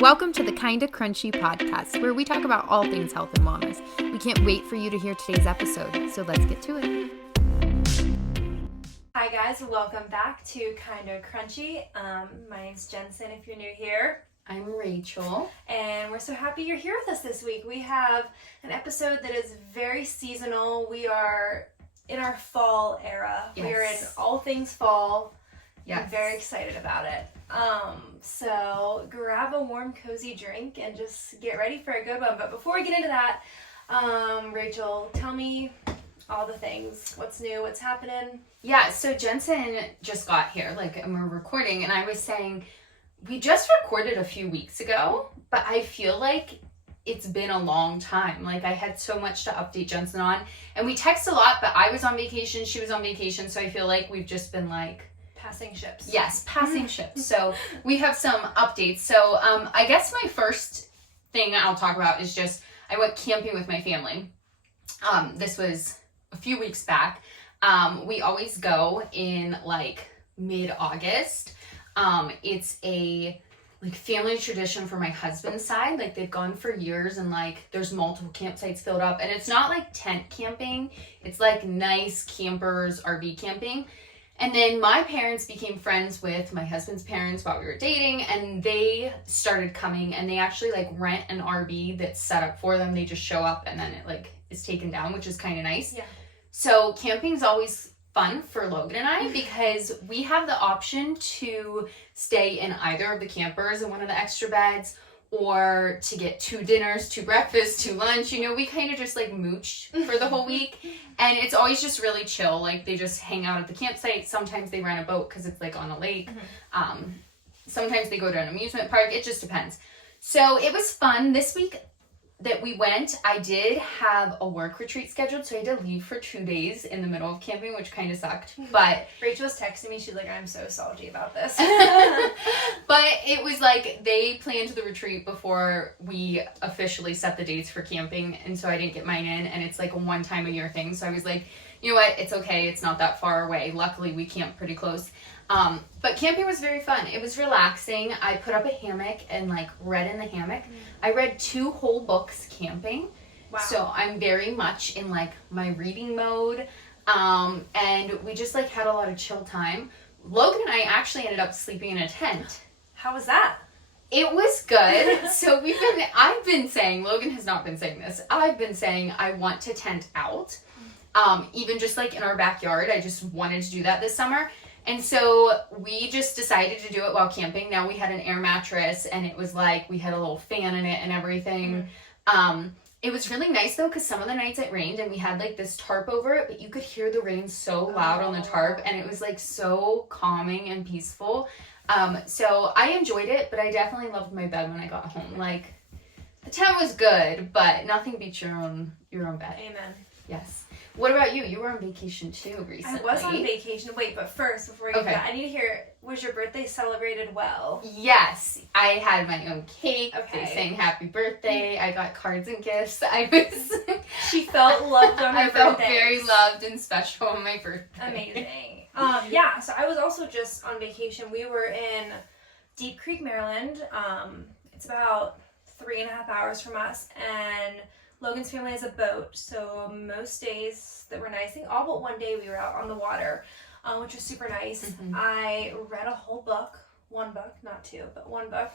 Welcome to the Kinda Krunchy podcast, where we talk about all things health and wellness. We can't wait for you to hear today's episode, so let's get to it. Hi guys, welcome back to Kinda Krunchy. My name's Jensen if you're new here. I'm Rachel. And we're so happy you're here with us this week. We have an episode that is very seasonal. We are in our fall era. Yes. We are in all things fall. Yes. I'm very excited about it. So grab a warm, cozy drink and just get ready for a good one. But before we get into that, Rachel, tell me all the things. What's new? What's happening? Yeah, so Jensen just got here, and we're recording, and I was saying, we just recorded a few weeks ago, but I feel like it's been a long time. I had so much to update Jensen on, and we text a lot, but I was on vacation, she was on vacation, so I feel like we've just been passing ships. Yes, passing ships. So we have some updates. So I guess my first thing I'll talk about is just I went camping with my family. This was a few weeks back. We always go in mid-August. It's a family tradition for my husband's side. They've gone for years, and there's multiple campsites filled up, and it's not tent camping. It's nice campers, RV camping. And then my parents became friends with my husband's parents while we were dating, and they started coming, and they actually rent an RV that's set up for them. They just show up and then it is taken down, which is kind of nice. Yeah. So camping's always fun for Logan and I because we have the option to stay in either of the campers in one of the extra beds, or to get 2 dinners, 2 breakfasts, 2 lunch. We kind of just mooch for the whole week. And it's always just really chill. They just hang out at the campsite. Sometimes they rent a boat because it's on a lake. Mm-hmm. Sometimes they go to an amusement park. It just depends. So it was fun. This week that we went, I did have a work retreat scheduled, so I had to leave for 2 days in the middle of camping, which kind of sucked. But Rachel was texting me. She's like, I'm so salty about this. But it was they planned the retreat before we officially set the dates for camping, and so I didn't get mine in, and it's a one time a year thing. So I was like, you know what, it's okay, it's not that far away. Luckily we camped pretty close. But camping was very fun. It was relaxing. I put up a hammock and read in the hammock. I read 2 whole books camping. Wow. So I'm very much in my reading mode. And we just had a lot of chill time. Logan and I actually ended up sleeping in a tent. How was that? It was good. So I've been saying, Logan has not been saying this, I've been saying I want to tent out. Even just in our backyard. I just wanted to do that this summer. And so we just decided to do it while camping. Now we had an air mattress, and it was we had a little fan in it and everything. Mm-hmm. It was really nice though, because some of the nights it rained and we had this tarp over it, but you could hear the rain so loud on the tarp, and it was so calming and peaceful. So I enjoyed it, but I definitely loved my bed when I got home. The tent was good, but nothing beats your own bed. Amen. Yes. What about you? You were on vacation too recently. I was on vacation. Wait, but first, before you get that, I need to hear, was your birthday celebrated well? Yes. I had my own cake. Okay. They sang happy birthday. I got cards and gifts. She felt loved on her birthday. I felt very loved and special on my birthday. Amazing. Yeah, so I was also just on vacation. We were in Deep Creek, Maryland. It's about 3.5 hours from us, and Logan's family has a boat, so most days that were nice. I think all but one day we were out on the water, which was super nice. Mm-hmm. I read a whole book. 1 book, not 2, but 1 book.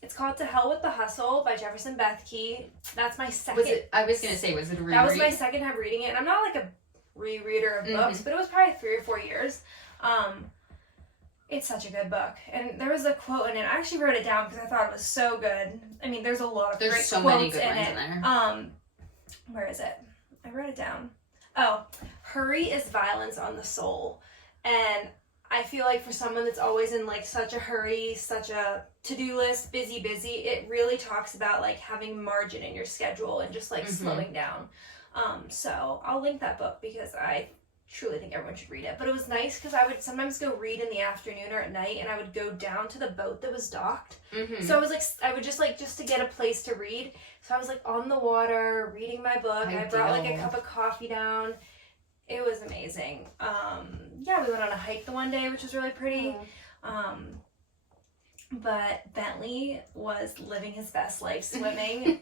It's called To Hell with the Hustle by Jefferson Bethke. That's my second. I was going to say, was it a reread? That was my second time reading it, and I'm not a rereader of books, but it was probably 3 or 4 years. It's such a good book. And there was a quote in it. I actually wrote it down because I thought it was so good. I mean, there's a lot of great quotes in it. There's so many good ones in there. Where is it? I wrote it down. Oh, hurry is violence on the soul. And I feel for someone that's always in such a hurry, such a to-do list, busy, it really talks about having margin in your schedule and just slowing down. So I'll link that book because I truly think everyone should read it. But it was nice because I would sometimes go read in the afternoon or at night, and I would go down to the boat that was docked. Mm-hmm. So I was I would just just to get a place to read. So I was on the water reading my book. I brought a cup of coffee down. It was amazing. Yeah, we went on a hike the one day, which was really pretty. But Bentley was living his best life swimming.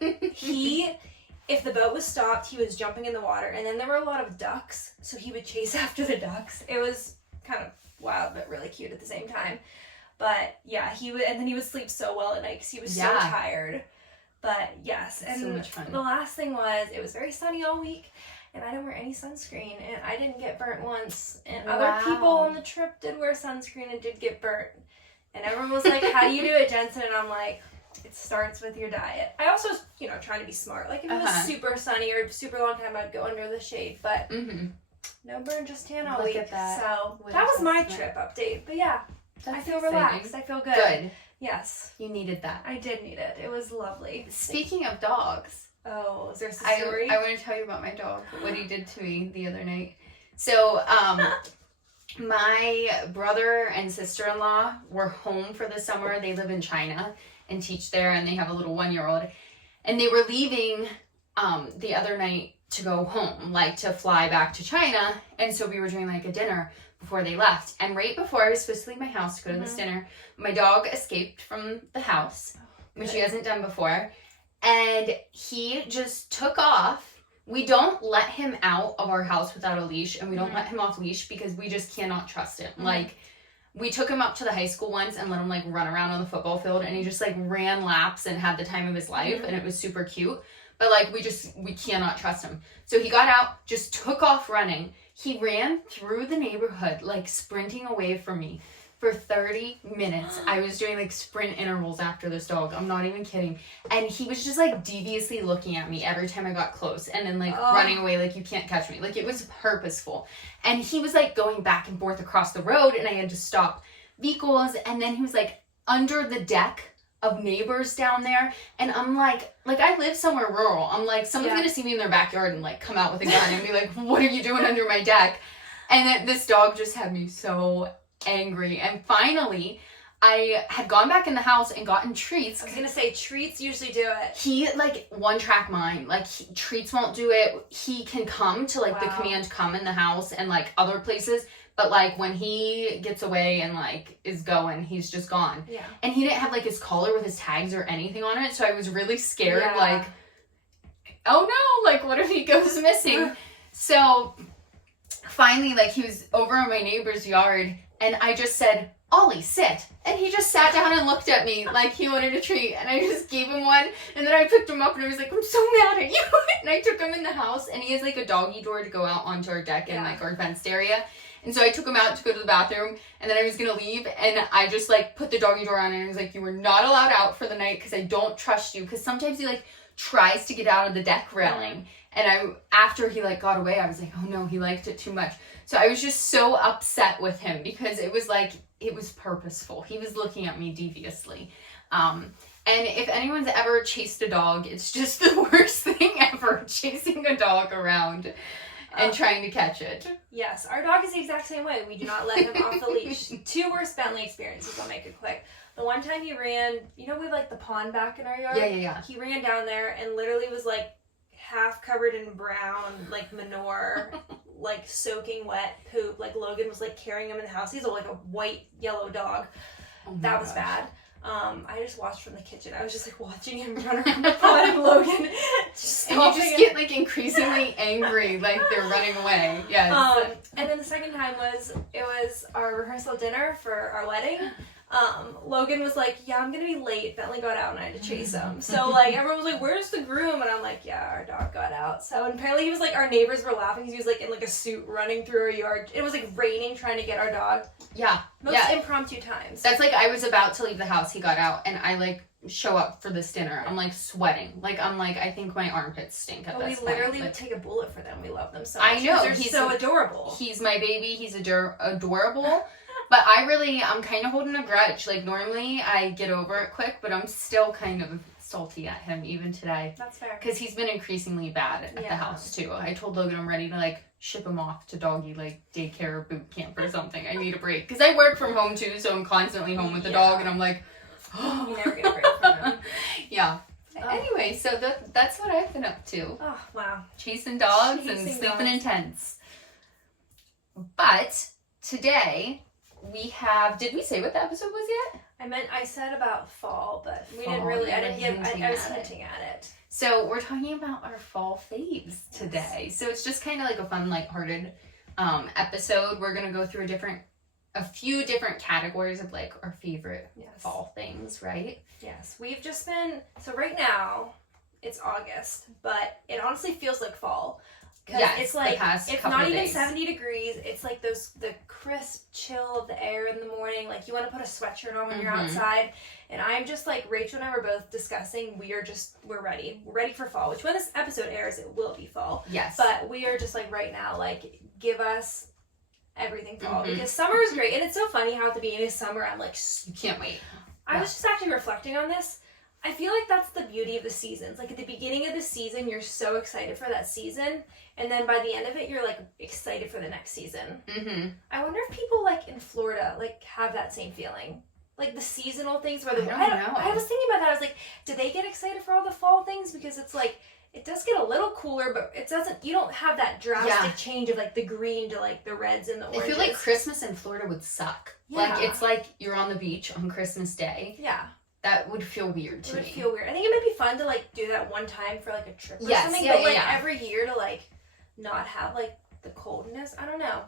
If the boat was stopped, he was jumping in the water. And then there were a lot of ducks, so he would chase after the ducks. It was kind of wild, but really cute at the same time. But yeah, and then he would sleep so well at night because he was so tired. But yes, and so much fun. The last thing was, it was very sunny all week, and I didn't wear any sunscreen, and I didn't get burnt once. And other people on the trip did wear sunscreen and did get burnt. And everyone was like, how do you do it, Jensen? And I'm like, it starts with your diet. I also was, trying to be smart. Like, if it was super sunny or super long time, I'd go under the shade. But no burn, just tan all week. Look at that. So that was my trip update. But yeah, I feel relaxed. I feel good. Good. Yes. You needed that. I did need it. It was lovely. Speaking of dogs. Oh, is there a story? I want to tell you about my dog, what he did to me the other night. So, my brother and sister-in-law were home for the summer. They live in China and teach there, and they have a little 1-year-old. And they were leaving the other night to go home, like to fly back to China. And so we were doing like a dinner before they left. And right before I was supposed to leave my house to go to this dinner, my dog escaped from the house, which he hasn't done before. And he just took off. We don't let him out of our house without a leash, and we don't let him off leash because we just cannot trust him. Like, we took him up to the high school once and let him like run around on the football field, and he just like ran laps and had the time of his life, and it was super cute. But like, we cannot trust him. So he got out, just took off running. He ran through the neighborhood, like sprinting away from me. For 30 minutes, I was doing like sprint intervals after this dog. I'm not even kidding. And he was just like deviously looking at me every time I got close, and then like running away like, you can't catch me. Like, it was purposeful. And he was like going back and forth across the road, and I had to stop vehicles. And then he was like under the deck of neighbors down there. And I'm like I live somewhere rural. I'm like, someone's gonna see me in their backyard and like come out with a gun and be like, what are you doing under my deck? And then this dog just had me so angry. And finally, I had gone back in the house and gotten treats. I was gonna say, treats usually do it. He like one-track mind. Like, treats won't do it. He can come to like the command come in the house and like other places, but like when he gets away and like is going, he's just gone. Yeah. And he didn't have like his collar with his tags or anything on it, so I was really scared. Like, oh no, like what if he goes missing? So finally, like, he was over in my neighbor's yard, and I just said, Ollie, sit. And he just sat down and looked at me like he wanted a treat. And I just gave him one. And then I picked him up and I was like, I'm so mad at you. And I took him in the house. And he has like a doggy door to go out onto our deck and like our fenced area. And so I took him out to go to the bathroom. And then I was going to leave. And I just like put the doggy door on. And I was like, you were not allowed out for the night because I don't trust you. Because sometimes he like tries to get out of the deck railing. And after he like got away, I was like, oh no, he liked it too much. So I was just so upset with him because it was like, it was purposeful. He was looking at me deviously. And if anyone's ever chased a dog, it's just the worst thing ever, chasing a dog around and trying to catch it. Yes, our dog is the exact same way. We do not let him off the leash. 2 worst Bentley experiences, I'll make it quick. The one time he ran, we have like the pond back in our yard? Yeah. He ran down there and literally was like half covered in brown, like manure, like soaking wet poop. Like, Logan was like carrying him in the house. He's like a white yellow dog. That was bad. I just watched from the kitchen. I was just like watching him run around the pond, and Logan just and you just get like increasingly angry, like they're running away. Yeah. And then the second time it was our rehearsal dinner for our wedding. Logan was like, yeah, I'm gonna be late. Bentley got out and I had to chase him. So like everyone was like, where's the groom? And I'm like, yeah, our dog got out. So and apparently he was like, our neighbors were laughing because he was like in like a suit running through our yard. It was like raining trying to get our dog. Yeah. Most impromptu times. That's like, I was about to leave the house, he got out, and I like show up for this dinner. I'm like sweating. Like, I'm like, I think my armpits stink at this point. We literally would take a bullet for them. We love them so much. I know. They're so adorable. He's my baby. He's adorable. But I'm kind of holding a grudge. Like, normally I get over it quick, but I'm still kind of salty at him even today. That's fair. Because he's been increasingly bad at the house too. I told Logan I'm ready to like ship him off to doggy like daycare or boot camp or something. I need a break. Because I work from home too, so I'm constantly home with the dog, and I'm like, oh. You never get a break from him. Yeah. Anyway, so that's what I've been up to. Oh, wow. Chasing dogs and sleeping in tents. But today we have, did we say what the episode was yet? I said about fall, but we fall, didn't really, I was hinting at it. So we're talking about our fall faves today. So it's just kind of like a fun, lighthearted episode. We're going to go through a few different categories of like our favorite fall things, right? Yes. We've just been, so right now it's August, but it honestly feels like fall. Because it's like, it's not even 70 degrees. It's like the crisp chill of the air in the morning. Like, you want to put a sweatshirt on when you're outside. And I'm just like, Rachel and I were both discussing, we're ready. We're ready for fall. Which, when this episode airs, it will be fall. Yes. But we are just like, right now, like, give us everything fall. Because summer is great. And it's so funny how at the beginning of summer, I'm like, you can't wait. I was just actually reflecting on this. I feel like that's the beauty of the seasons. Like, at the beginning of the season, you're so excited for that season. And then by the end of it, you're, like, excited for the next season. Mm-hmm. I wonder if people, like, in Florida, like, have that same feeling. Like, the seasonal things where I don't know. I was thinking about that. I was like, do they get excited for all the fall things? Because it's, like, it does get a little cooler, but you don't have that drastic change of, like, the green to, like, the reds and the oranges. I feel like Christmas in Florida would suck. Yeah. Like, it's like you're on the beach on Christmas Day. Yeah. That would feel weird to me. It would feel weird. I think it might be fun to, like, do that one time for, like, a trip or something. But, like, every year to, like, not have, like, the coldness. I don't know.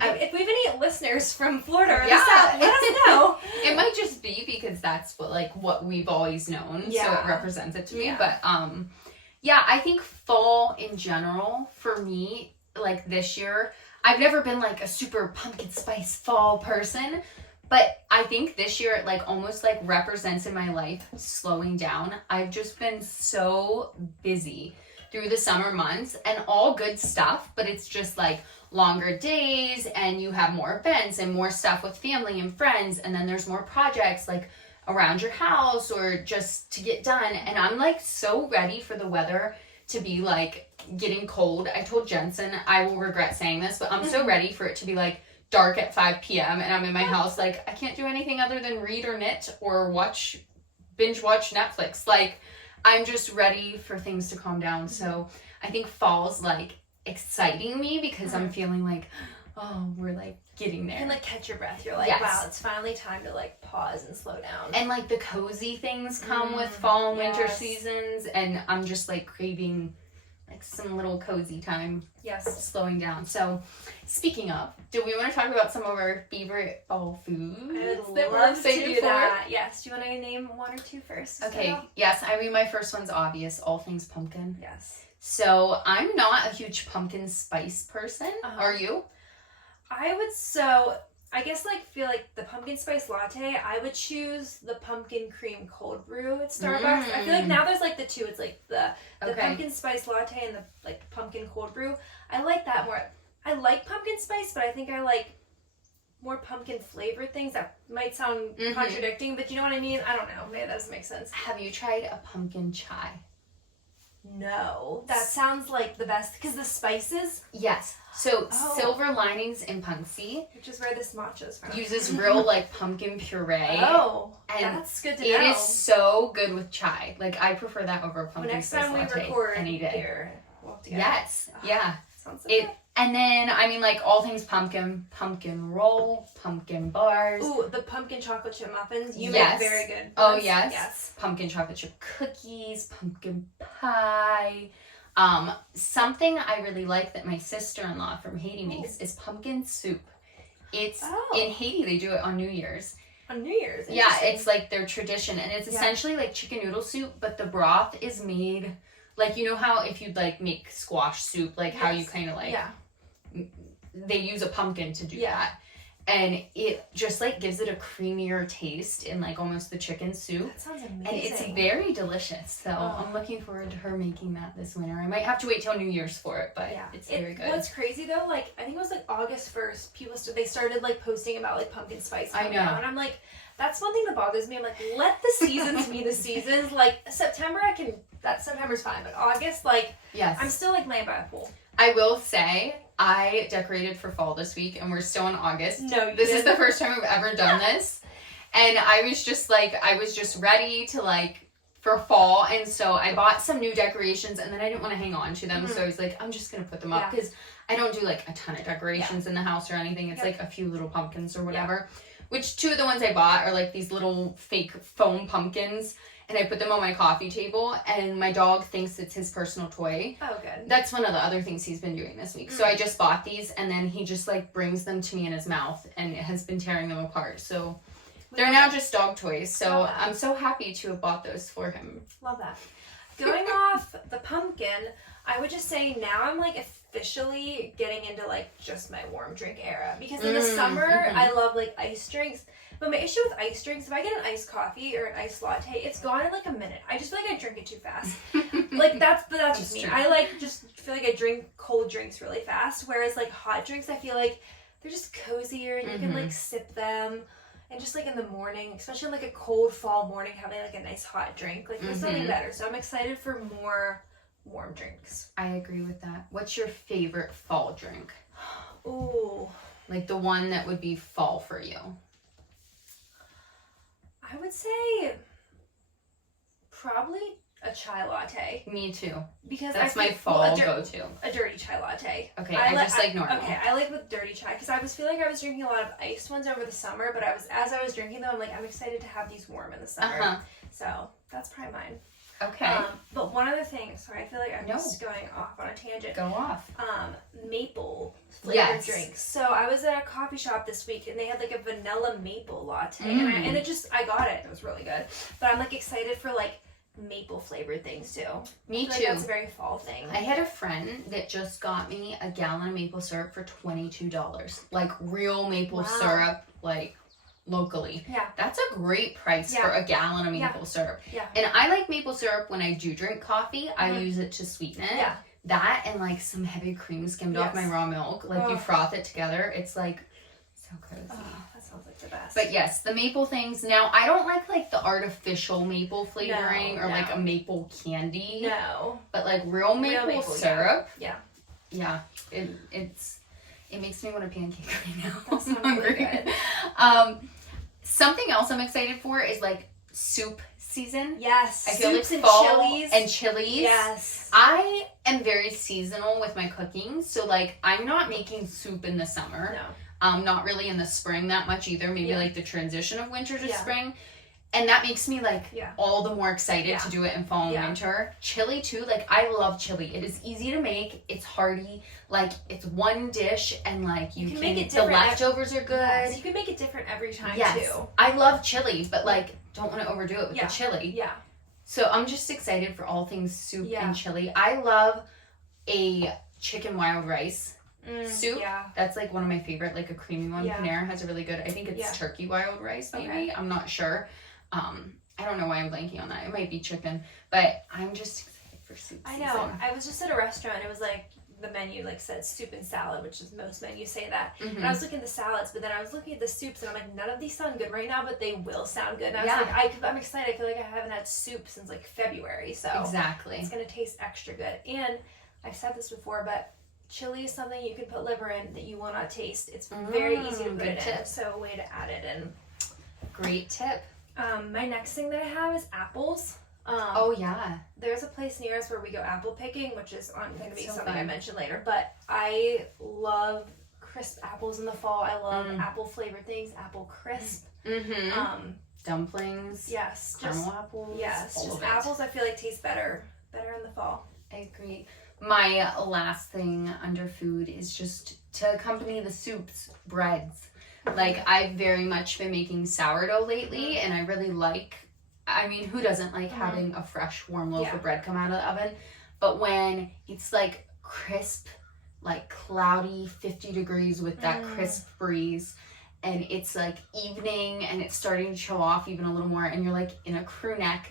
If we have any listeners from Florida or the South, let us know. It might just be because that's what we've always known. Yeah. So it represents it to me. But, I think fall in general, for me, like, this year, I've never been, like, a super pumpkin spice fall person. But I think this year it, like, almost, like, represents in my life slowing down. I've just been so busy through the summer months, and all good stuff, but it's just, like, longer days, and you have more events and more stuff with family and friends, and then there's more projects, like, around your house or just to get done. And I'm, like, so ready for the weather to be, like, getting cold. I told Jensen, I will regret saying this, but I'm so ready for it to be, like, dark at 5 p.m. and I'm in my house, like, I can't do anything other than read or knit or binge watch Netflix. Like, I'm just ready for things to calm down. So I think fall's, like, exciting me because I'm feeling like, oh, we're, like, getting there. And, like, catch your breath. You're like, wow, it's finally time to, like, pause and slow down. And, like, the cozy things come with fall and winter seasons, and I'm just, like, craving, like, some little cozy time. Yes. Slowing down. So, speaking of, do we want to talk about some of our favorite fall foods? I would love to do that. Yes. Do you want to name one or two first? Okay. Yes. I mean, my first one's obvious. All things pumpkin. Yes. So, I'm not a huge pumpkin spice person. Are you? I guess, like, feel like the pumpkin spice latte, I would choose the pumpkin cream cold brew at Starbucks. I feel like now there's, like, the two. It's, like, the pumpkin spice latte and the, like, pumpkin cold brew. I like that more. I like pumpkin spice, but I think I like more pumpkin flavored things. That might sound contradicting, but you know what I mean? I don't know. Maybe that doesn't make sense. Have you tried a pumpkin chai? No. That sounds like the best. Because the spices? Yes. So, Silver Linings in Punxsy, which is where this matcha's from, uses real, like, pumpkin puree. Oh, and that's good to know. It is so good with chai. Like, I prefer that over pumpkin spice latte any day. Next time we record here, we'll have to get Yes. Yeah. Sounds so good. And then, I mean, like, all things pumpkin roll, pumpkin bars. Ooh, the pumpkin chocolate chip muffins. You make very good. Oh, yes. Yes. Pumpkin chocolate chip cookies, pumpkin pie. Something I really like that my sister-in-law from Haiti makes is pumpkin soup. It's, in Haiti, they do it on New Year's. On New Year's? Yeah, it's, like, their tradition. And it's essentially, like, chicken noodle soup, but the broth is made, like, you know how if you'd, like, make squash soup, like, how you kind of, like... Yeah. They use a pumpkin to do that. And it just, like, gives it a creamier taste in, like, almost the chicken soup. That sounds amazing. And it's very delicious. So I'm looking forward to her making that this winter. I might have to wait till New Year's for it, but it's very good. What's crazy, though, like, I think it was, like, August 1st, they started, like, posting about, like, pumpkin spice. I know. And I'm like, that's one thing that bothers me. I'm like, let the seasons be the seasons. Like, September, September's fine. But August, like, I'm still, like, laying by a pool. I will say, I decorated for fall this week, and we're still in August. No, this is the first time I've ever done this. And I was just ready to, like, for fall. And so I bought some new decorations, and then I didn't want to hang on to them. So I was like, I'm just going to put them up because I don't do, like, a ton of decorations in the house or anything. It's like a few little pumpkins or whatever. Which 2 of the ones I bought are like these little fake foam pumpkins. And I put them on my coffee table, and my dog thinks it's his personal toy. Oh, good. That's one of the other things he's been doing this week. So I just bought these, and then he just like brings them to me in his mouth, and has been tearing them apart. So they're now just dog toys. So I'm so happy to have bought those for him. Love that. Going off the pumpkin, I would just say now I'm like officially getting into like just my warm drink era. Because in the summer, I love like iced drinks. But my issue with iced drinks, if I get an iced coffee or an iced latte, it's gone in like a minute. I just feel like I drink it too fast. Like that's just me. I like just feel like I drink cold drinks really fast. Whereas like hot drinks, I feel like they're just cozier and you can like sip them. And just like in the morning, especially in like a cold fall morning, having like a nice hot drink, like there's something better. So I'm excited for more warm drinks. I agree with that. What's your favorite fall drink? Ooh. Like the one that would be fall for you? I would say probably a chai latte. Me too. Because that's my fall go-to. A dirty chai latte. Okay, I just like normal. Okay, I like with dirty chai because I was feeling like I was drinking a lot of iced ones over the summer, but as I was drinking them, I'm like, I'm excited to have these warm in the summer. So that's probably mine. Okay. But one other thing, sorry, I feel like I'm just going off on a tangent. Go off. Maple flavored drinks. So I was at a coffee shop this week and they had like a vanilla maple latte and I got it. It was really good. But I'm like excited for like maple flavored things too. Me too. Like that's a very fall thing. I had a friend that just got me a gallon of maple syrup for $22. Like real maple syrup, like locally. Yeah. That's a great price for a gallon of maple syrup. Yeah. And I like maple syrup when I do drink coffee. I use it to sweeten it. Yeah. That and like some heavy cream skimmed off my raw milk. Like you froth it together. It's like so cozy. Oh, that sounds like the best. But yes, the maple things. Now, I don't like the artificial maple flavoring or like a maple candy. No. But like real maple syrup. Yeah. Yeah. It makes me want a pancake right now. That sounds really good. Something else I'm excited for is like soup season. Yes. I feel soups like and fall chilies. and chilies. Yes. I am very seasonal with my cooking. So like I'm not making soup in the summer. No. Not really in the spring that much either. Maybe like the transition of winter to spring. And that makes me like all the more excited to do it in fall and winter. Chili too. Like I love chili. It is easy to make. It's hearty. Like it's one dish and like you can make it different. The leftovers are good. Yes, you can make it different every time too. I love chili, but like don't want to overdo it with the chili. Yeah. So I'm just excited for all things soup and chili. I love a chicken wild rice soup. Yeah. That's like one of my favorite, like a creamy one. Panera has a really good, I think it's turkey wild rice maybe. Okay. I'm not sure. I don't know why I'm blanking on that. It might be chicken, but I'm just excited for soup season. I know. I was just at a restaurant. It was like the menu like said soup and salad, which is most menus say that. And I was looking at the salads, but then I was looking at the soups and I'm like, none of these sound good right now, but they will sound good. And I was like, I'm excited. I feel like I haven't had soup since like February, so it's gonna taste extra good. And I've said this before, but chili is something you can put liver in that you will not taste. It's very easy to put it in. So a way to add it in. Great tip. My next thing that I have is apples. There's a place near us where we go apple picking, which is going to be something I mention later. But I love crisp apples in the fall. I love apple flavored things, apple crisp. Dumplings. Yes. Caramel apples. Yes. Just apples I feel like taste better in the fall. I agree. My last thing under food is just to accompany the soups, breads. Like, I've very much been making sourdough lately, and I really like, I mean, who doesn't like having a fresh, warm loaf of bread come out of the oven? But when it's, like, crisp, like, cloudy, 50 degrees with that crisp breeze, and it's, like, evening, and it's starting to show off even a little more, and you're, like, in a crew neck,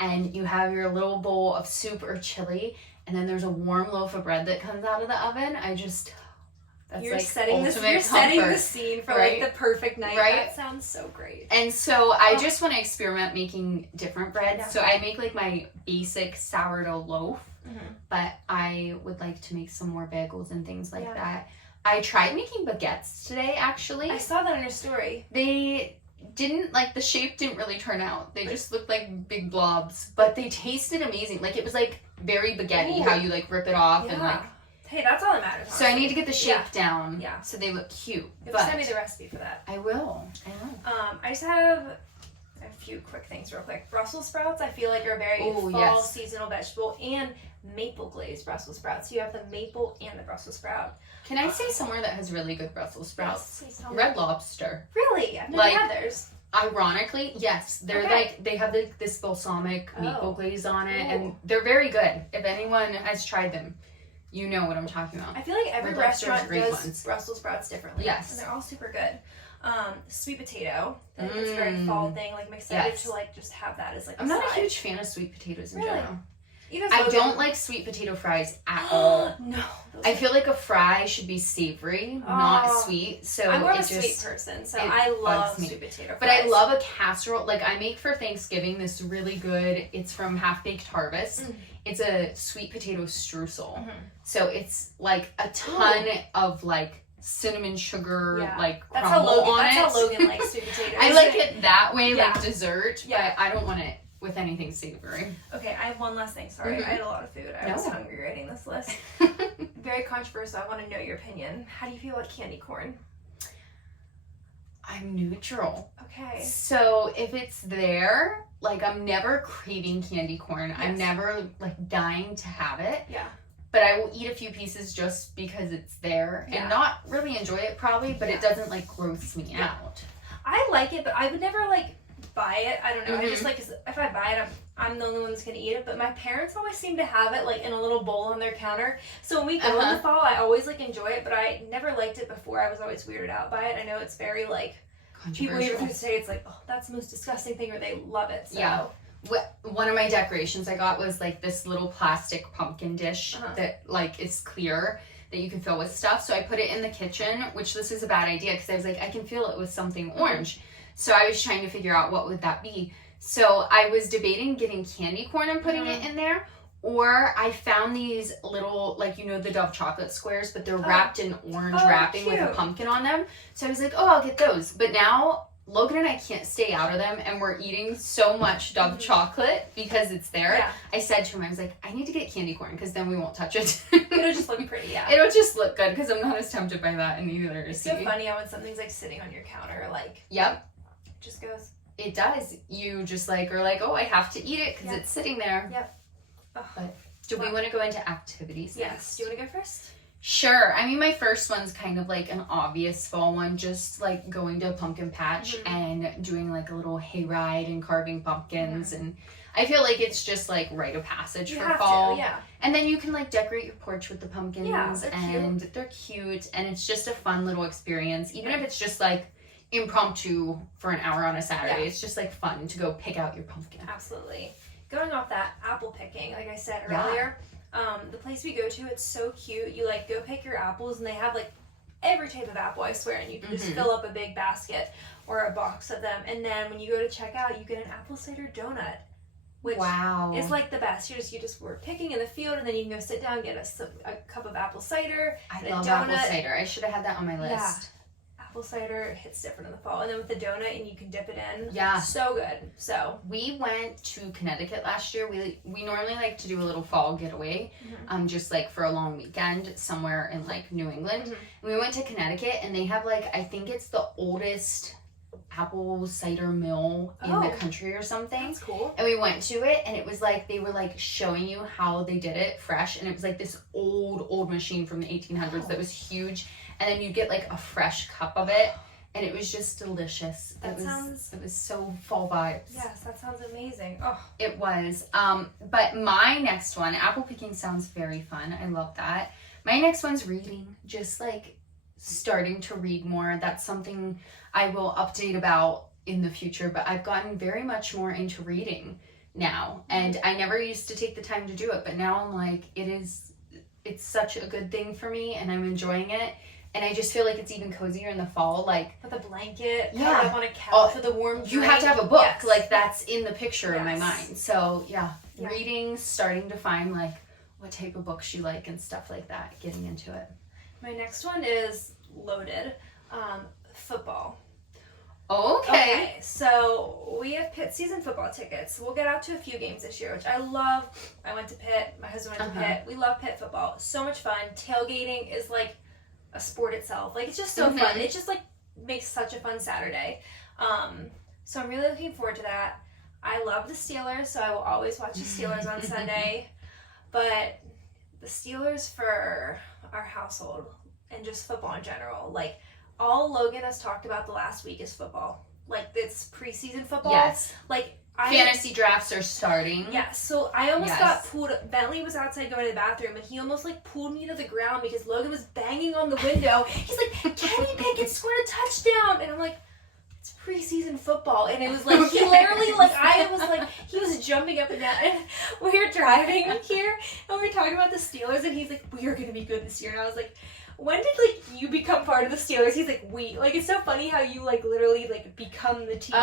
and you have your little bowl of soup or chili, and then there's a warm loaf of bread that comes out of the oven, that's you're like setting the scene for like the perfect night. That sounds so great. And so I just want to experiment making different breads. Yeah. So I make like my basic sourdough loaf, but I would like to make some more bagels and things like that. I tried making baguettes today, actually. I saw that on your story. They didn't, like, the shape didn't really turn out. They just looked like big blobs, but they tasted amazing. Like, it was like very baguette-y, how you like rip it off and like Hey, that's all that matters. So I need to get the shape down. Yeah. So they look cute. Send me the recipe for that. I will. I just have a few quick things real quick. Brussels sprouts, I feel like, are a very fall seasonal vegetable, and maple glazed Brussels sprouts. You have the maple and the Brussels sprout. Can I say somewhere that has really good Brussels sprouts? Yes, Red Lobster. Really? I've never had theirs. Ironically, yes. They're like, they have this balsamic maple glaze on it, and they're very good. If anyone has tried them, you know what I'm talking about. I feel like every restaurant does Brussels sprouts differently. Yes. And they're all super good. Sweet potato. I think it's a very fall thing. Like, I'm excited to like just have that as like I'm not a huge fan of sweet potatoes in general. I don't like sweet potato fries at all. No. I feel like a fry should be savory, not sweet. So I'm more of a sweet person, so I love sweet potato fries. But I love a casserole. Like, I make for Thanksgiving this really good, it's from Half Baked Harvest. It's a sweet potato streusel. So it's like a ton of like cinnamon sugar, like crumble on it. That's how Logan likes sweet potatoes. I like it that way, like dessert, but I don't want it with anything savory. Okay, I have one last thing. Sorry, I had a lot of food. I was hungry writing this list. Very controversial. I want to know your opinion. How do you feel about candy corn? I'm neutral. Okay. So if it's there, like, I'm never craving candy corn. Yes. I'm never like dying to have it. Yeah. But I will eat a few pieces just because it's there and not really enjoy it probably, but it doesn't like gross me out. I like it, but I would never like buy it. I don't know. I just like, if I buy it, I'm the only one that's gonna eat it. But my parents always seem to have it like in a little bowl on their counter. So when we go in the fall, I always like enjoy it. But I never liked it before. I was always weirded out by it. I know it's very like, people either say it's like, oh, that's the most disgusting thing, or they love it. So. Yeah. One of my decorations I got was like this little plastic pumpkin dish that like is clear that you can fill with stuff. So I put it in the kitchen, which this is a bad idea because I was like, I can fill it with something orange. So I was trying to figure out what would that be. So I was debating getting candy corn and putting it in there, or I found these little, like, you know, the Dove chocolate squares, but they're wrapped in orange wrapping with a pumpkin on them. So I was like, oh, I'll get those. But now Logan and I can't stay out of them, and we're eating so much Dove chocolate because it's there. Yeah. I said to him, I was like, I need to get candy corn because then we won't touch it. It'll just look pretty, It'll just look good because I'm not as tempted by that, and neither is he. It's so funny how when something's like sitting on your counter, like, it just goes. It does. You just like are like, oh, I have to eat it because it's sitting there. Yep. But do we want to go into activities? Yes. Do you want to go first? Sure. I mean, my first one's kind of like an obvious fall one, just like going to a pumpkin patch and doing like a little hayride and carving pumpkins. And I feel like it's just like rite of passage for fall. And then you can like decorate your porch with the pumpkins, and they're cute, and it's just a fun little experience. Even if it's just like impromptu for an hour on a Saturday, it's just like fun to go pick out your pumpkin. Absolutely. Going off that, apple picking, like I said earlier. The place we go to, it's so cute. You like go pick your apples, and they have like every type of apple, I swear, and you can just fill up a big basket or a box of them. And then when you go to check out, you get an apple cider donut, which is like the best. You just were picking in the field, and then you can go sit down, get a cup of apple cider. I love apple cider. I should have had that on my list. Yeah. Apple cider hits different in the fall, and then with the donut, and you can dip it in. Yeah, so good. So we went to Connecticut last year. We normally like to do a little fall getaway, just like for a long weekend somewhere in like New England. And we went to Connecticut, and they have like, I think it's the oldest apple cider mill in the country or something. That's cool. And we went to it, and it was like they were like showing you how they did it fresh, and it was like this old machine from the 1800s that was huge. And then you get like a fresh cup of it, and it was just delicious. It was so fall vibes. Yes, that sounds amazing. Oh, it was. But my next one, apple picking sounds very fun. I love that. My next one's reading, just like starting to read more. That's something I will update about in the future, but I've gotten very much more into reading now, and I never used to take the time to do it, but now I'm like, it's such a good thing for me, and I'm enjoying it. And I just feel like it's even cozier in the fall, like with a blanket, up on a couch with a warm drink. You have to have a book, like that's in the picture in my mind. So reading, starting to find like what type of books you like and stuff like that, getting into it. My next one is loaded, football. Okay. So we have Pitt season football tickets. We'll get out to a few games this year, which I love. I went to Pitt. My husband went to Pitt. We love Pitt football. So much fun. Tailgating is like a sport itself. Like, it's just so fun. It just like makes such a fun Saturday. So I'm really looking forward to that. I love the Steelers, so I will always watch the Steelers on Sunday. But the Steelers for our household and just football in general, like, all Logan has talked about the last week is football. Like, it's preseason football. Yes. Like, fantasy drafts are starting. Yeah, so I almost got pulled. Bentley was outside going to the bathroom, and he almost, like, pulled me to the ground because Logan was banging on the window. He's like, Kenny Pickett scored a touchdown! And I'm like, it's preseason football. And it was like, he literally, like, I was like, he was jumping up and down. And we were driving here, and we were talking about the Steelers, and he's like, we are going to be good this year. And I was like, when did, like, you become part of the Steelers? He's like, we. Like, it's so funny how you, like, literally, like, become the team.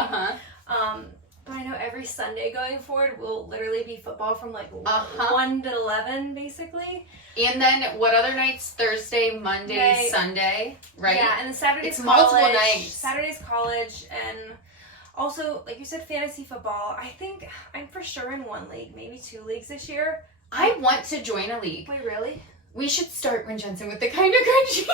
But I know every Sunday going forward will literally be football from, like, 1 to 11, basically. And then what other nights? Thursday, Monday, Sunday, right? Yeah, and then Saturday's it's college. Multiple nights. Saturday's college, and also, like you said, fantasy football. I think I'm for sure in one league, maybe 2 leagues this year. I want to join a league. Wait, really? We should start when Jensen with the kind of Krunchy.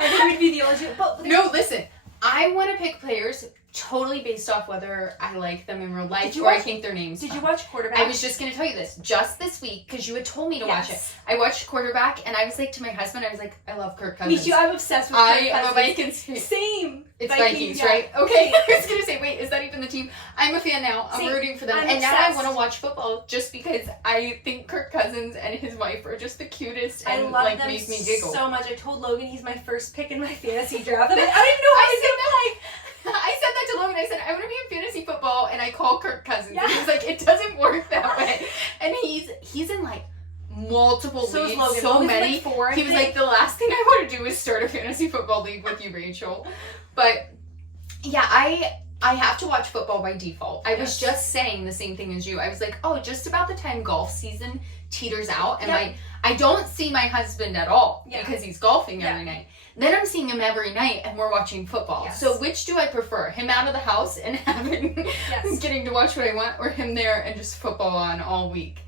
I think we'd be the only two. But no, listen. I want to pick players totally based off whether I like them in real life or I think their names. Did you watch Quarterback? I was just going to tell you this. Just this week, because you had told me to watch it. I watched Quarterback, and I was like to my husband, I was like, I love Kirk Cousins. Me too. I'm obsessed with Kirk Cousins. I am a Vikings fan. Same. It's Vikings, right? Okay. I was going to say, wait, is that even the team? I'm a fan now. I'm rooting for them. And now I want to watch football just because I think Kirk Cousins and his wife are just the cutest and like make me giggle so much. I told Logan he's my first pick in my fantasy draft. I'm like, I don't even know how he's going to play. I said that to Logan. I said, I want to be in fantasy football, and I call Kirk Cousins. Yeah. And he's like, it doesn't work that way. And he's in, like, multiple leagues, Logan. so Logan's many. Like 4, he was like, the last thing I want to do is start a fantasy football league with you, Rachel. But, yeah, I have to watch football by default. I was just saying the same thing as you. I was like, oh, just about the time golf season teeters out, and I don't see my husband at all because he's golfing every night. Then I'm seeing him every night, and we're watching football. Yes. So which do I prefer? Him out of the house and having getting to watch what I want, or him there and just football on all week?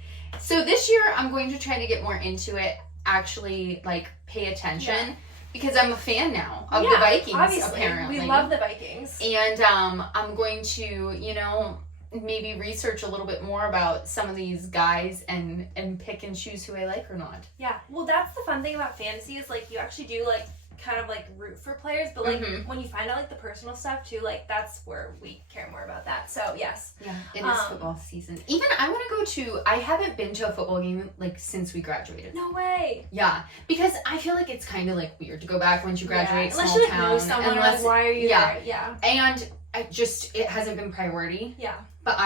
So this year, I'm going to try to get more into it, actually, like, pay attention, because I'm a fan now of the Vikings, obviously. Apparently. We love the Vikings. And I'm going to, you know, maybe research a little bit more about some of these guys and pick and choose who I like or not. Yeah. Well, that's the fun thing about fantasy is, like, you actually do, like, kind of like root for players, but like when you find out like the personal stuff too, like that's where we care more about that. So yes, it is football season. Even I want to go to. I haven't been to a football game like since we graduated. No way. Yeah, because I feel like it's kind of like weird to go back once you graduate. Unless small you like town, know someone. Unless, like, why are you there? Yeah. And it hasn't been priority. Yeah. But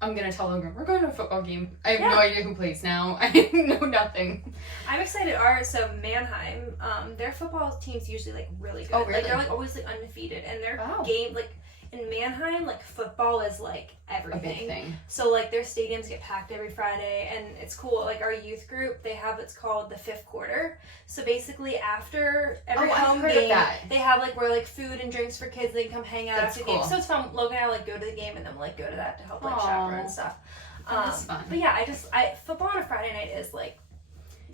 I'm going to tell Logan, we're going to a football game. I have no idea who plays now. I know nothing. I'm excited. So Mannheim, their football team's usually, like, really good. Oh, really? Like, they're, like, always, like, undefeated. And their game, like, in Mannheim, like, football is, like, everything. A big thing. So, like, their stadiums get packed every Friday, and it's cool. Like, our youth group, they have what's called the fifth quarter. So, basically, after every home game, they have, like, where, like, food and drinks for kids, they can come hang out after the game. So, it's fun. Logan and I, like, go to the game, and then, like, go to that to help, like, chaperone and stuff. That's fun. But, yeah, football on a Friday night is, like,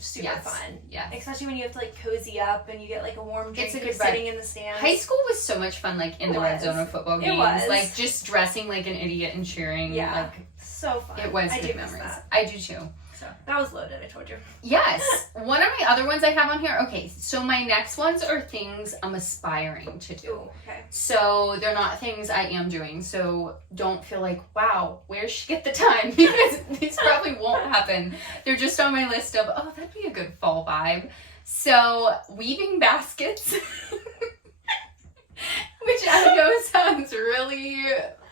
super fun. Yeah. Especially when you have to, like, cozy up and you get, like, a warm drink sitting in the stands. High school was so much fun, like, in the red zone of football games. It was. Like, just dressing like an idiot and cheering. Yeah. Like, so fun. It was good memories. I do too. So, that was loaded, I told you. Yes. One of my other ones I have on here. Okay, so my next ones are things I'm aspiring to do. Ooh, okay. So they're not things I am doing. So don't feel like, wow, where should she get the time? Because these probably won't happen. They're just on my list of, oh, that'd be a good fall vibe. So weaving baskets, which I know sounds really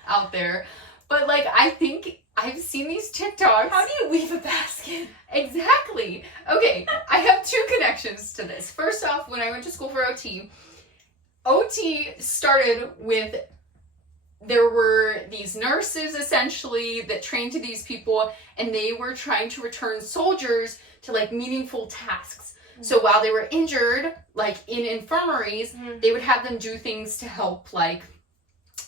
out there, but like I think I've seen these TikToks. How do you weave a basket? Exactly. Okay, I have two connections to this. First off, when I went to school for OT started with, there were these nurses essentially that trained to these people, and they were trying to return soldiers to like meaningful tasks. So while they were injured, like in infirmaries, they would have them do things to help, like,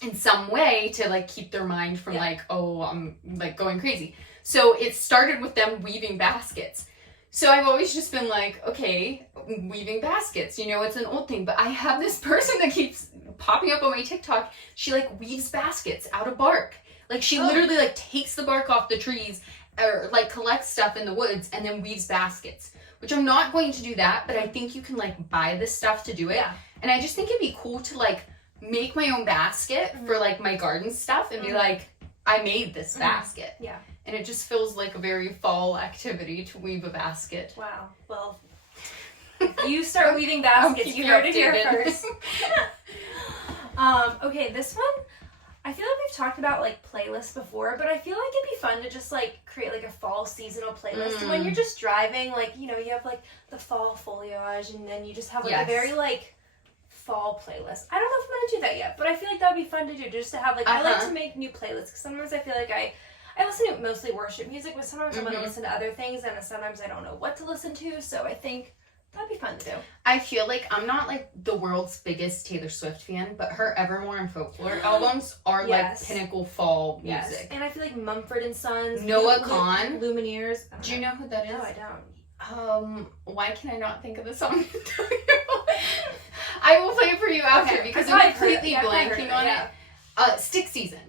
in some way to, like, keep their mind from, like, oh, I'm, like, going crazy. So it started with them weaving baskets. So I've always just been like, okay, weaving baskets, you know, it's an old thing. But I have this person that keeps popping up on my TikTok. She, like, weaves baskets out of bark. Like, she literally, like, takes the bark off the trees or, like, collects stuff in the woods and then weaves baskets. Which I'm not going to do that, but I think you can, like, buy this stuff to do it. Yeah. And I just think it'd be cool to, like, make my own basket for, like, my garden stuff and be like, I made this basket. Yeah. And it just feels like a very fall activity to weave a basket. Wow. Well, if you start weaving baskets, you heard it here first. Okay, this one, I feel like we've talked about, like, playlists before, but I feel like it'd be fun to just, like, create, like, a fall seasonal playlist. And when you're just driving, like, you know, you have, like, the fall foliage, and then you just have, like, a very, like, fall playlist. I don't know if I'm gonna do that yet, but I feel like that would be fun to do, just to have, like, I like to make new playlists, because sometimes I feel like I listen to mostly worship music, but sometimes I want to listen to other things, and sometimes I don't know what to listen to, so I think that'd be fun to do. I feel like I'm not, like, the world's biggest Taylor Swift fan, but her Evermore and Folklore albums are, like, pinnacle fall music. And I feel like Mumford & Sons, Noah Kahan, Lumineers. Do you know who that is? No, I don't. Why can I not think of the song? I will play it for you after, because I'm completely blanking on it. Stick Season.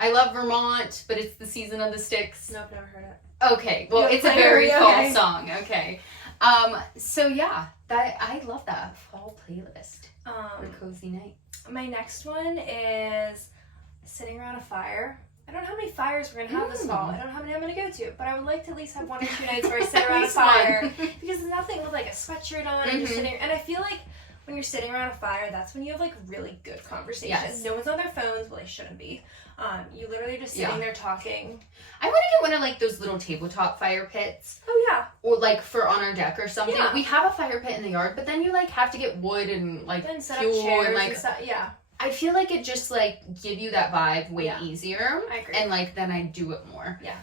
I love Vermont, but it's the season of the sticks. Nope, never heard it. Okay, well, it's a very fall song. Okay. So yeah, I love that fall playlist for cozy night. My next one is sitting around a fire. I don't know how many fires we're gonna have this fall. I don't know how many I'm gonna go to, but I would like to at least have 1 or 2 nights where I sit around a fire, because there's nothing with, like, a sweatshirt on and just sitting. And I feel like when you're sitting around a fire, that's when you have, like, really good conversations. Yes. No one's on their phones. Well, they shouldn't be. You literally just sitting there talking. I want to get one of, like, those little tabletop fire pits. Oh, yeah. Or, like, for on our deck or something. Yeah. We have a fire pit in the yard, but then you, like, have to get wood and, like, fuel and, like, yeah. I feel like it just, like, give you that vibe way easier. I agree. And, like, then I do it more. Yeah.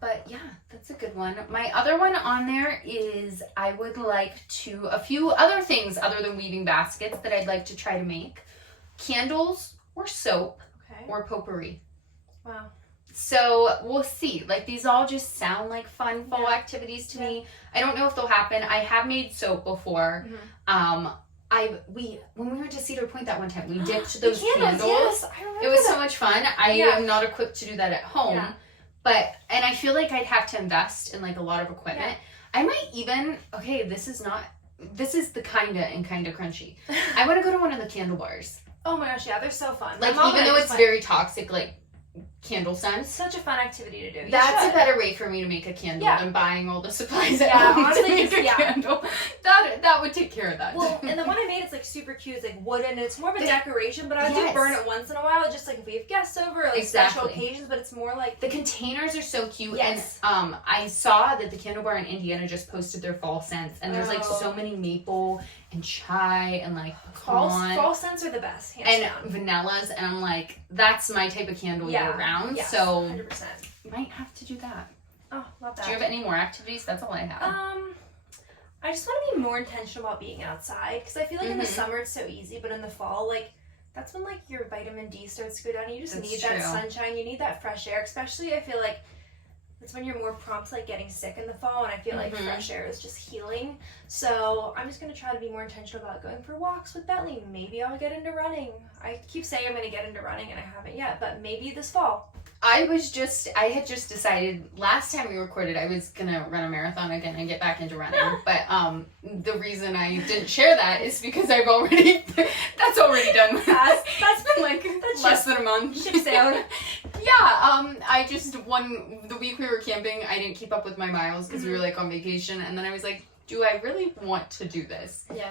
But yeah, that's a good one. My other one on there is I would like to, a few other things other than weaving baskets that I'd like to try to make. Candles or soap or potpourri. Wow. So we'll see. Like, these all just sound like fun fall activities to me. I don't know if they'll happen. I have made soap before. When we were to Cedar Point that one time, we dipped those candles. Yes, I remember it was so much fun. I am not equipped to do that at home. Yeah. And I feel like I'd have to invest in, like, a lot of equipment. Yeah. I might even, this is the kinda and kinda crunchy. I want to go to one of the candle bars. Oh my gosh, yeah, they're so fun. Like, even though it's very toxic, like, candle scents. Such a fun activity to do. That's a better way for me to make a candle than buying all the supplies at home honestly, to make a candle. That would take care of that. Well, and the one I made, it's, like, super cute. It's, like, wooden, and it's more of a decoration, but I do burn it once in a while, just, like, if we have guests over, or, like, special occasions, but it's more like... The containers are so cute, and I saw that the Candle Bar in Indiana just posted their fall scents, and there's, like, so many maple and chai and, like, fall scents are the best, hands down. Vanillas, and I'm like, that's my type of candle year round, so 100%. Might have to do that. Oh, love that. Do you have any more activities? That's all I have. I just want to be more intentional about being outside, because I feel like in the summer it's so easy, but in the fall, like, that's when, like, your vitamin D starts to go down. You just need that sunshine. You need that fresh air, especially I feel like that's when you're more prompt to, like, getting sick in the fall, and I feel like fresh air is just healing. So I'm just going to try to be more intentional about going for walks with Bentley. Maybe I'll get into running. I keep saying I'm going to get into running, and I haven't yet, but maybe this fall. I had just decided last time we recorded I was gonna run a marathon again and get back into running. But the reason I didn't share that is because that's already done. That's been like less than a month. Ship sailed. I just the week we were camping, I didn't keep up with my miles because we were, like, on vacation, and then I was like, do I really want to do this? Yeah.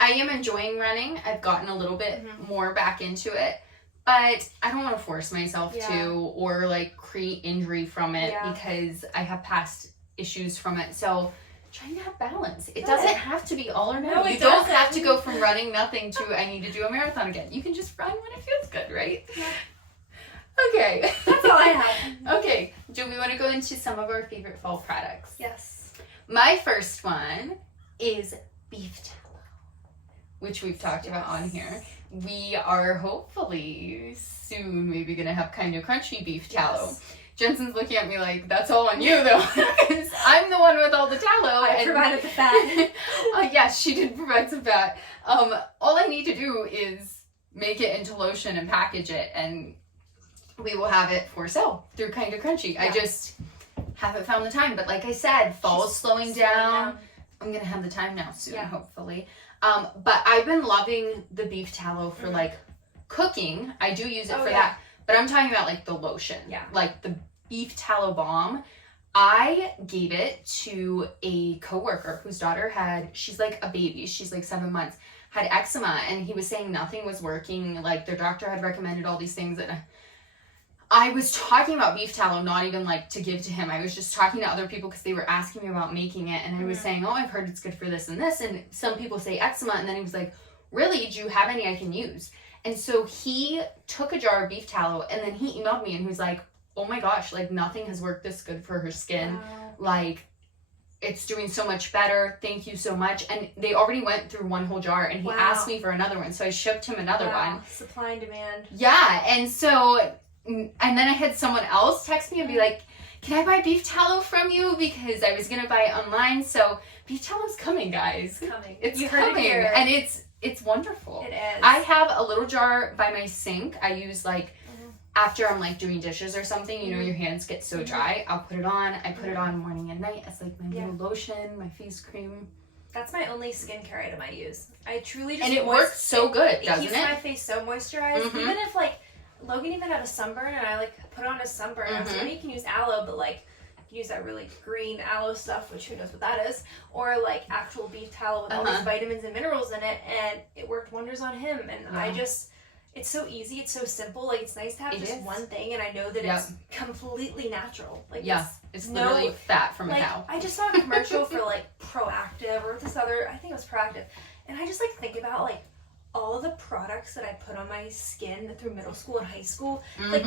I am enjoying running. I've gotten a little bit more back into it. But I don't want to force myself to, or, like, create injury from it because I have past issues from it. So trying to have balance. It doesn't have to be all or nothing. No, you don't have to go from running nothing to I need to do a marathon again. You can just run when it feels good, right? Yeah. Okay. That's all I have. Okay. Do we want to go into some of our favorite fall products? Yes. My first one is beef tallow, which we've talked about on here. We are hopefully soon maybe going to have kind of crunchy beef tallow. Yes. Jensen's looking at me like, that's all on you though, because I'm the one with all the tallow. I provided the fat. Yes, she did provide some fat. All I need to do is make it into lotion and package it, and we will have it for sale through Kind of Crunchy. Yeah. I just haven't found the time, but like I said, fall is slowing down. I'm gonna have the time now soon, hopefully. But I've been loving the beef tallow for like cooking. I do use it for that, but I'm talking about like the lotion, like the beef tallow balm. I gave it to a coworker whose daughter she's like a baby, she's like 7 months, had eczema, and he was saying nothing was working. Like their doctor had recommended all these things, and I was talking about beef tallow, not even like to give to him. I was just talking to other people because they were asking me about making it, and I was saying, oh, I've heard it's good for this and this, and some people say eczema, and then he was like, really, do you have any I can use? And so he took a jar of beef tallow, and then he emailed me and he was like, oh my gosh, like nothing has worked this good for her skin. Wow. Like it's doing so much better. Thank you so much. And they already went through one whole jar, and he asked me for another one. So I shipped him another one. Supply and demand. Yeah. And so, and then I had someone else text me and be like, can I buy beef tallow from you? Because I was going to buy it online. So beef tallow's coming, guys. It's coming. It's coming. And it's wonderful. It is. I have a little jar by my sink. I use like, after I'm like doing dishes or something, you know, your hands get so dry, I'll put it on. I put it on morning and night as like my little lotion, my face cream. That's my only skincare item I use. I truly just... And it works so good, doesn't it? It keeps my face so moisturized. Even if like, Logan even had a sunburn and I like put on a sunburn. I was like, you can use aloe, but like, you can use that really green aloe stuff, which who knows what that is. Or like actual beef tallow with all these vitamins and minerals in it. And it worked wonders on him. And I just... It's so easy. It's so simple. Like, it's nice to have just one thing, and I know that it's completely natural. Like, it's literally fat from a cow. I just saw a commercial for, like, Proactive or this other, I think it was Proactive, and I just, like, think about, like, all of the products that I put on my skin through middle school and high school. Like,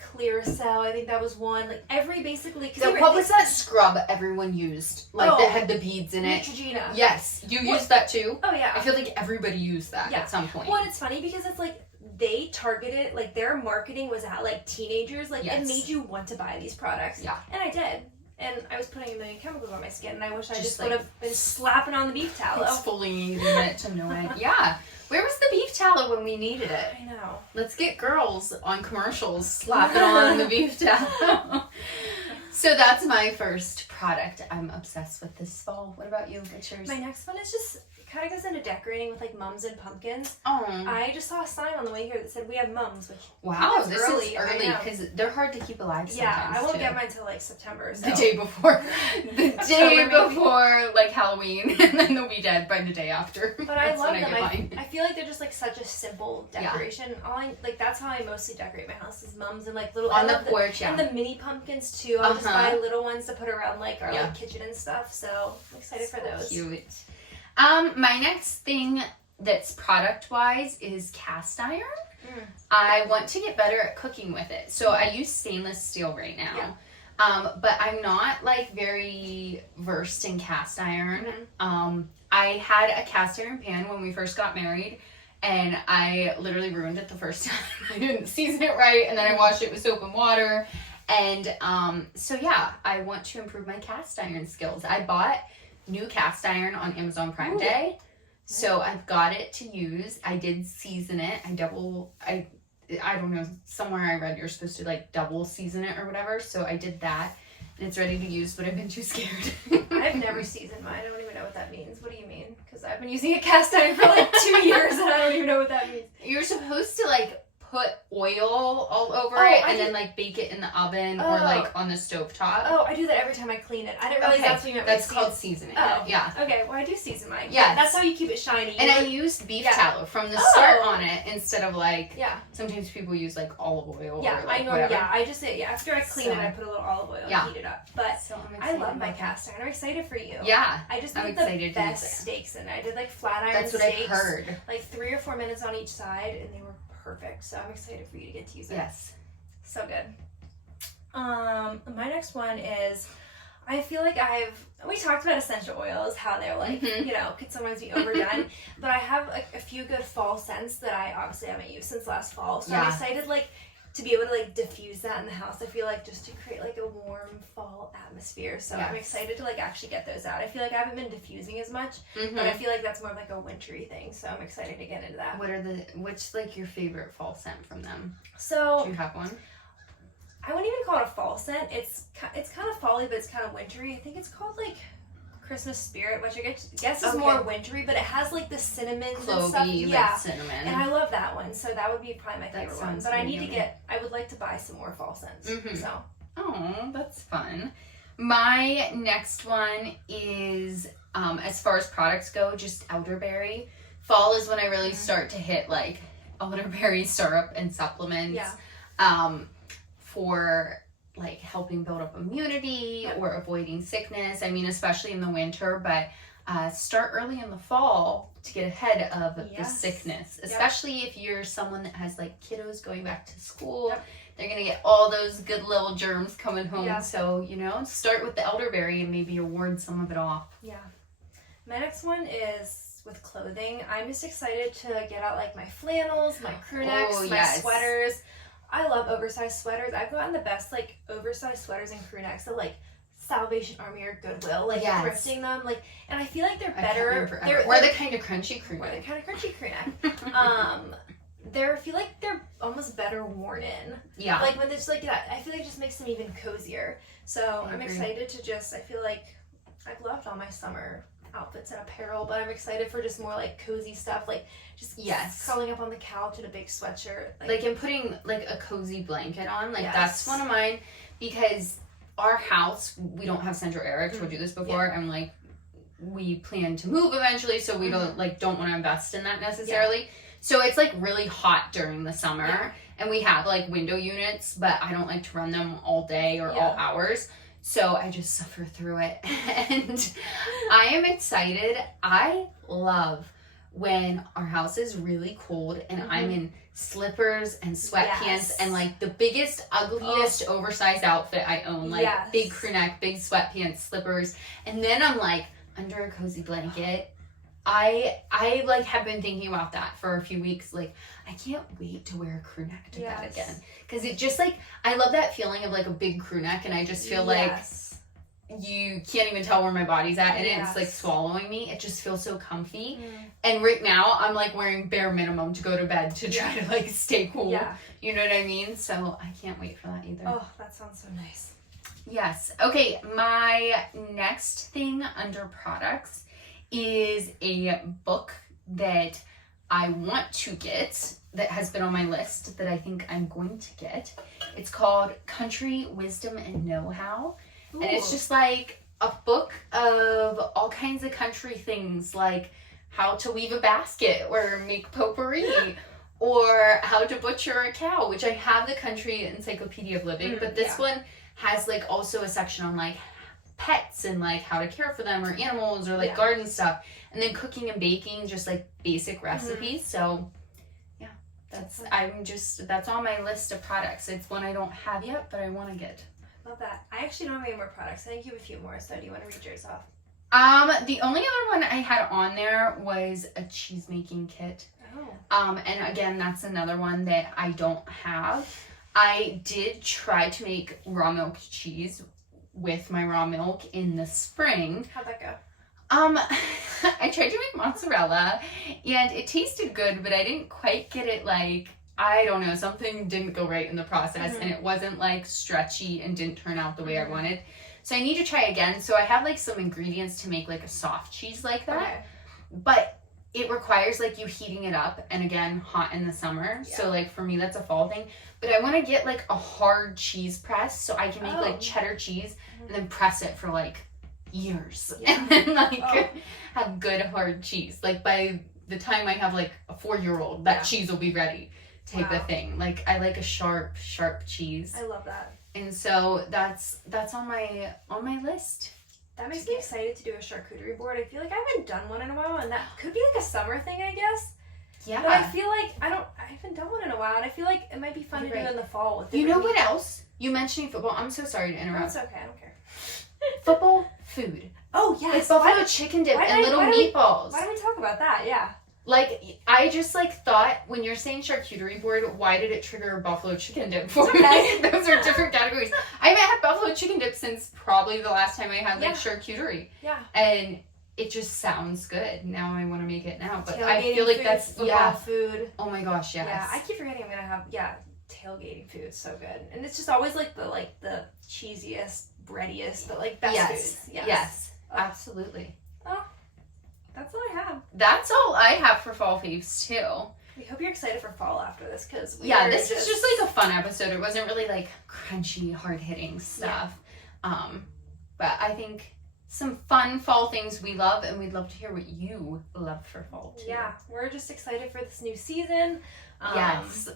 Clearasil, I think that was one. Like, every basically... what was that scrub everyone used? Like, that had the beads in it? Neutrogena. Yes. You used that, too? Oh, yeah. I feel like everybody used that at some point. Well, and it's funny because it's, like, they targeted, like, their marketing was at, like, teenagers. Like, it made you want to buy these products. Yeah. And I did. And I was putting a million chemicals on my skin, and I wish I just would have been slapping on the beef tallow. Exfoliating it to know it. Yeah. Where was the beef tallow when we needed it? I know. Let's get girls on commercials slapping on the beef tallow. So that's my first product. I'm obsessed with this fall. What about you? What's yours? My next one is just... kind of goes into decorating with like mums and pumpkins. Oh. I just saw a sign on the way here that said we have mums, which this is early because they're hard to keep alive sometimes. Yeah, I won't get mine till like September. So. The day before. Like Halloween, and then they'll be dead by the day after. But I love them. I feel like they're just like such a simple decoration. That's how I mostly decorate my house is mums and like little on the porch, and the mini pumpkins too. I'll just buy little ones to put around like our like kitchen and stuff. So I'm excited for those. Cute. My next thing that's product-wise is cast iron. I want to get better at cooking with it. So I use stainless steel right now. But I'm not like very versed in cast iron. I had a cast iron pan when we first got married, and I literally ruined it the first time. I didn't season it right, and then I washed it with soap and water. And so yeah, I want to improve my cast iron skills. I bought new cast iron on Amazon Prime Day. So I've got it to use. I did season it. I don't know, somewhere I read you're supposed to like double season it or whatever. So I did that, and it's ready to use, but I've been too scared. I've never seasoned mine. I don't even know what that means. What do you mean? Because I've been using a cast iron for like 2 years, and I don't even know what that means. You're supposed to like put oil all over it and then like bake it in the oven or like on the stovetop. Oh, I do that every time I clean it. I didn't realize that's what you meant. That's called seasoning. Oh, yeah. Okay, well I do season mine. Yeah, that's how you keep it shiny. And I used beef tallow from the start on it instead of like sometimes people use like olive oil. Yeah, or like I know. Whatever. Yeah, I just after I clean it, I put a little olive oil and heat it up. But I love my cast iron. I'm excited for you. Yeah, I just made the best steaks in it. I did like flat iron steaks. That's what I've heard. Like 3 or 4 minutes on each side, and they were perfect. So I'm excited for you to get to use it. Yes. So good. My next one is I feel like we talked about essential oils, how they're like, could sometimes be overdone. But I have a few good fall scents that I obviously haven't used since last fall. So I'm excited to be able to diffuse that in the house. I feel like just to create a warm fall atmosphere. So I'm excited to actually get those out. I feel like I haven't been diffusing as much, but I feel like that's more of a wintry thing. So I'm excited to get into that. What's your favorite fall scent from them? So do you have one? I wouldn't even call it a fall scent. It's kind of fall-y, but it's kind of wintry. I think it's called Christmas Spirit, which I guess is more wintry, but it has the cinnamon and stuff. Cinnamon. And I love that one, so that would be probably my favorite one. But I would like to buy some more fall scents. So. Oh, that's fun. My next one is, as far as products go, just elderberry. Fall is when I really start to hit elderberry syrup and supplements. For helping build up immunity or avoiding sickness. I mean, especially in the winter, but start early in the fall to get ahead of the sickness, especially if you're someone that has kiddos going back to school. They're going to get all those good little germs coming home. So, start with the elderberry and maybe you'll ward some of it off. Yeah. My next one is with clothing. I'm just excited to get out my flannels, my crew necks, my sweaters. I love oversized sweaters. I've gotten the best oversized sweaters and crew necks at Salvation Army or Goodwill, thrifting them, and I feel they're better. Or the kind of crunchy crew neck. Or the kind of crunchy crew neck. I feel they're almost better worn in. Yeah. When it's that, I feel it just makes them even cozier. So I'm excited to I feel I've loved all my summer outfits and apparel, but I'm excited for just more cozy stuff, curling up on the couch in a big sweatshirt, and putting a cozy blanket on. That's one of mine, because our house, we don't have central air. I've told you this before. And we plan to move eventually, so we don't want to invest in that necessarily. So it's really hot during the summer, and we have window units, but I don't like to run them all day or all hours. So I just suffer through it. And I am excited. I love when our house is really cold and I'm in slippers and sweatpants and the biggest, ugliest, oversized outfit I own. Big crew neck, big sweatpants, slippers. And then I'm under a cozy blanket. I have been thinking about that for a few weeks. I can't wait to wear a crew neck to bed again. Because it just I love that feeling of a big crew neck, and I just feel you can't even tell where my body's at in it. It's swallowing me. It just feels so comfy. And right now I'm wearing bare minimum to go to bed to try to stay cool. Yeah. You know what I mean? So I can't wait for that either. Oh, that sounds so nice. Yes. Okay, my next thing under products is a book that I want to get, that has been on my list, that I think I'm going to get. It's called Country Wisdom and Know-How. Ooh. And it's just a book of all kinds of country things, how to weave a basket or make potpourri, or how to butcher a cow, which I have the Country Encyclopedia of Living, but this one has also a section on pets and how to care for them, or animals, or garden stuff, and then cooking and baking, just basic recipes. So yeah, that's on my list of products. It's one I don't have yet, but I want to get. Love that. I actually don't have any more products. I think you have a few more, so do you want to read yours off? The only other one I had on there was a cheese making kit. Oh. And again, that's another one that I don't have. I did try to make raw milk cheese with my raw milk in the spring. How'd that go? I tried to make mozzarella, and it tasted good, but I didn't quite get it I don't know, something didn't go right in the process, and it wasn't stretchy and didn't turn out the way I wanted. So I need to try again. So I have some ingredients to make a soft cheese that. Okay. But it requires you heating it up, and again, hot in the summer. Yeah. So for me, that's a fall thing. But I want to get a hard cheese press so I can make cheddar cheese and then press it for years. Yeah. And then have good hard cheese. By the time I have a 4-year-old, that cheese will be ready type of thing. I like a sharp cheese. I love that. And so that's on my list. That makes me excited to do a charcuterie board. I feel I haven't done one in a while, and that could be a summer thing, I guess. Yeah. But I feel I haven't done one in a while, and I feel it might be fun to do in the fall with You know what else? You mentioning football. I'm so sorry to interrupt. It's okay. I don't care. Football food. Oh, yes. It's buffalo chicken dip and little meatballs. Why don't we talk about that? Yeah. Like, I just, like, thought, when you're saying charcuterie board, why did it trigger buffalo chicken dip for me? Those are different categories. I haven't had buffalo chicken dip since probably the last time I had, like, charcuterie. Yeah. And it just sounds good. Now I want to make it now. But tailgating I feel like food, that's, food. Oh my gosh, yes. Yeah, I keep forgetting I'm going to have, tailgating food. So good. And it's just always, like, the cheesiest, breadiest, but, like, best foods. Yes. Absolutely. Oh. That's all I have. That's all I have for fall faves, too. We hope you're excited for fall after this, because this is just like a fun episode. It wasn't really like crunchy, hard-hitting stuff. Yeah. But I think some fun fall things we love, and we'd love to hear what you love for fall, too. Yeah, we're just excited for this new season. Yes.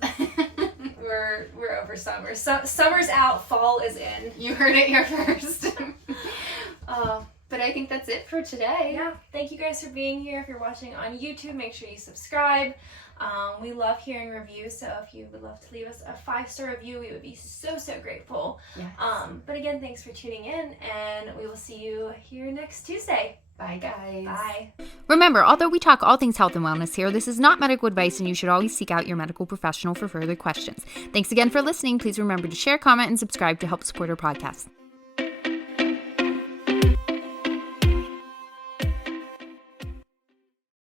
We're over summer. Summer's out, fall is in. You heard it here first. But I think that's it for today. Yeah. Thank you guys for being here. If you're watching on YouTube, make sure you subscribe. We love hearing reviews, so if you would love to leave us a 5-star review, we would be so grateful. Yes. But again, thanks for tuning in, and we will see you here next Tuesday. Bye, guys. Bye. Remember, although we talk all things health and wellness here, this is not medical advice, and you should always seek out your medical professional for further questions. Thanks again for listening. Please remember to share, comment, and subscribe to help support our podcast.